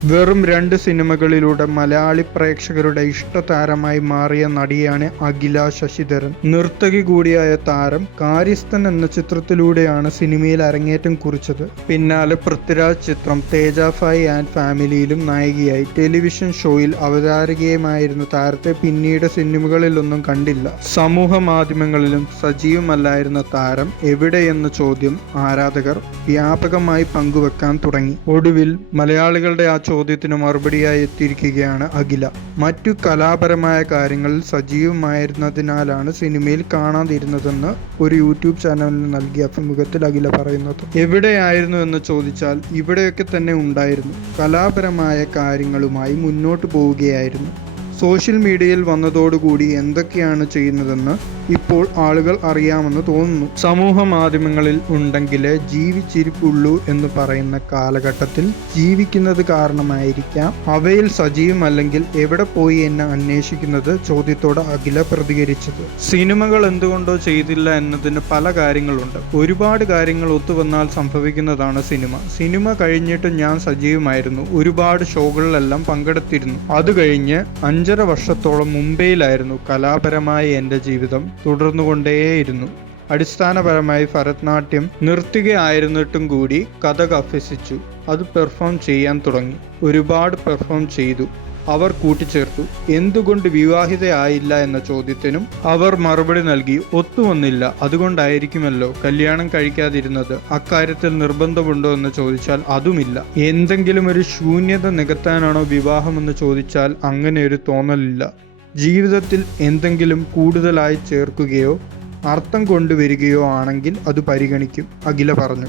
വെറും 2 സിനിമകളിലൂടെ മലയാളി പ്രേക്ഷകരുടെ ഇഷ്ടതാരമായി മാറിയ നടിയാണ് അഖില ശശിധരൻ. നർത്തകി കൂടിയായ താരം കാര്യസ്ഥൻ എന്ന ചിത്രത്തിലൂടെയാണ് സിനിമയിൽ അരങ്ങേറ്റം കുറിച്ചത്. പിന്നാലെ പൃഥ്വിരാജ് ചിത്രം തേജാഫായി ആൻഡ് ഫാമിലിയിലും നായികയായി. ടെലിവിഷൻ ഷോയിൽ അവതാരകയുമായിരുന്ന താരത്തെ പിന്നീട് സിനിമകളിലൊന്നും കണ്ടില്ല. സമൂഹ മാധ്യമങ്ങളിലും സജീവമല്ലായിരുന്ന താരം എവിടെയെന്ന ചോദ്യം ആരാധകർ വ്യാപകമായി പങ്കുവെക്കാൻ തുടങ്ങി. ഒടുവിൽ മലയാളികളുടെ ആ ചോദ്യത്തിന് മറുപടിയായി എത്തിയിരിക്കുകയാണ് അഖില. മറ്റു കലാപരമായ കാര്യങ്ങളിൽ സജീവമായിരുന്നതിനാലാണ് സിനിമയിൽ കാണാതിരുന്നതെന്ന് ഒരു യൂട്യൂബ് ചാനലിന് നൽകിയ അഭിമുഖത്തിൽ അഖില പറയുന്നത്. എവിടെയായിരുന്നു എന്ന് ചോദിച്ചാൽ ഇവിടെയൊക്കെ തന്നെ ഉണ്ടായിരുന്നു. കലാപരമായ കാര്യങ്ങളുമായി മുന്നോട്ട് പോവുകയായിരുന്നു. സോഷ്യൽ മീഡിയയിൽ വന്നതോടുകൂടി എന്തൊക്കെയാണ് ചെയ്യുന്നതെന്ന് ഇപ്പോൾ ആളുകൾ അറിയാമെന്ന് തോന്നുന്നു. സമൂഹ മാധ്യമങ്ങളിൽ ഉണ്ടെങ്കിലേ ജീവിച്ചിരിപ്പുള്ളൂ എന്ന് പറയുന്ന കാലഘട്ടത്തിൽ ജീവിക്കുന്നത് കാരണമായിരിക്കാം അവയിൽ സജീവമല്ലെങ്കിൽ എവിടെ പോയി എന്നെ അന്വേഷിക്കുന്നത് ചോദ്യത്തോട് അഖില പ്രതികരിച്ചത്. സിനിമകൾ എന്തുകൊണ്ടോ ചെയ്തില്ല എന്നതിന് പല കാര്യങ്ങളുണ്ട്. ഒരുപാട് കാര്യങ്ങൾ ഒത്തുവന്നാൽ സംഭവിക്കുന്നതാണ് സിനിമ കഴിഞ്ഞിട്ട് ഞാൻ സജീവമായിരുന്നു. ഒരുപാട് ഷോകളിലെല്ലാം പങ്കെടുത്തിരുന്നു. അത് കഴിഞ്ഞ് 5.5 വർഷത്തോളം മുംബൈയിലായിരുന്നു കലാപരമായ എൻ്റെ ജീവിതം തുടർന്നുകൊണ്ടേയിരുന്നു. അടിസ്ഥാനപരമായി ഭരതനാട്യം നർത്തകിയായിരുന്നിട്ടും കൂടി കഥക് അഭ്യസിച്ചു. അത് പെർഫോം ചെയ്യാൻ തുടങ്ങി. ഒരുപാട് പെർഫോം ചെയ്തു. അവർ കൂട്ടിച്ചേർത്തു. എന്തുകൊണ്ട് വിവാഹിതയായില്ല എന്ന ചോദ്യത്തിനും അവർ മറുപടി നൽകി, ഒത്തുവന്നില്ല, അതുകൊണ്ടായിരിക്കുമല്ലോ കല്യാണം കഴിക്കാതിരുന്നത്. അക്കാര്യത്തിൽ നിർബന്ധമുണ്ടോ എന്ന് ചോദിച്ചാൽ അതുമില്ല. എന്തെങ്കിലും ഒരു ശൂന്യത നികത്താനാണോ വിവാഹമെന്ന് ചോദിച്ചാൽ അങ്ങനെ ഒരു തോന്നലില്ല. ജീവിതത്തിൽ എന്തെങ്കിലും കൂടുതലായി ചേർക്കുകയോ അർത്ഥം കൊണ്ടുവരികയോ ആണെങ്കിൽ അത് പരിഗണിക്കും, അഖില പറഞ്ഞു.